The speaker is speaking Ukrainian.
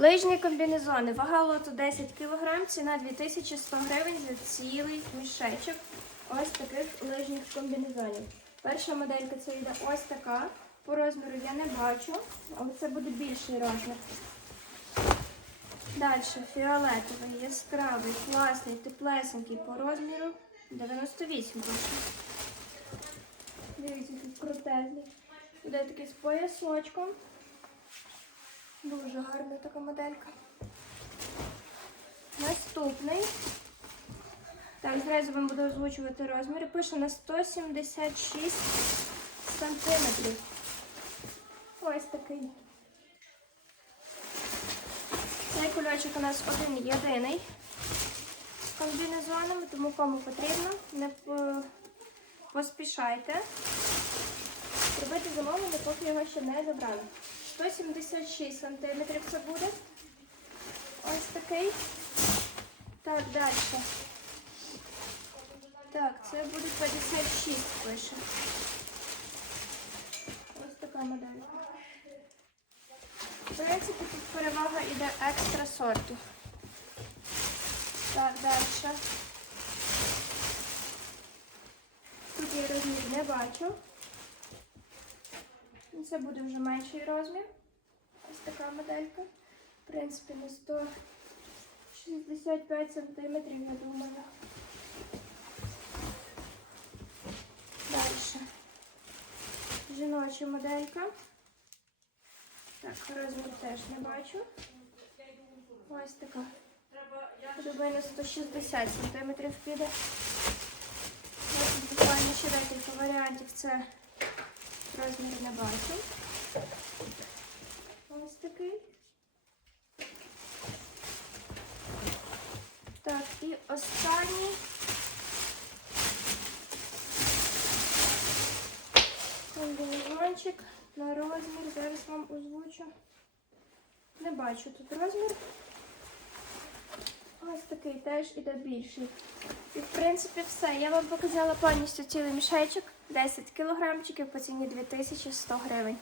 Лижні комбінезони. Вага лоту 10 кг, ціна 2100 гривень за цілий мішечок ось таких лижних комбінезонів. Перша моделька це йде ось така. По розміру я не бачу, але це буде більший розмір. Далі фіолетовий, яскравий, класний, теплесенький по розміру 98 більше. Дивіться, тут крутезний. Буде такий з поясочком. Дуже гарна така моделька. Наступний. Так, зразу вам буду озвучувати розміри. Пише на 176 сантиметрів. Ось такий. Цей кульочок у нас один єдиний з комбінезонами, тому кому потрібно, не поспішайте. Робити замовлення, поки його ще не забрали. 176 сантиметрів це буде. Ось такий. Так, далі. Так, це буде 56 пише. Ось така моделька. В принципі, тут перевага йде екстра сорту. Так, далі. Тут я розмір не бачу. Ну, Це буде вже менший розмір. Ось така моделька. В принципі, на 165 сантиметрів, я думаю. Далі. Жіноча моделька. Так, розмір теж не бачу. Ось така. На 160 сантиметрів піде. Буквально ще декілька варіантів. Це розмір не бачу. Ось такий. Так, і останній. Комбінезончик на розмір. Зараз вам озвучу. Не бачу тут розмір. Ось такий теж іде більший. І в принципі все. Я вам показала повністю цілий мішечок. 10 кілограмчиків по ціні 2100 гривень.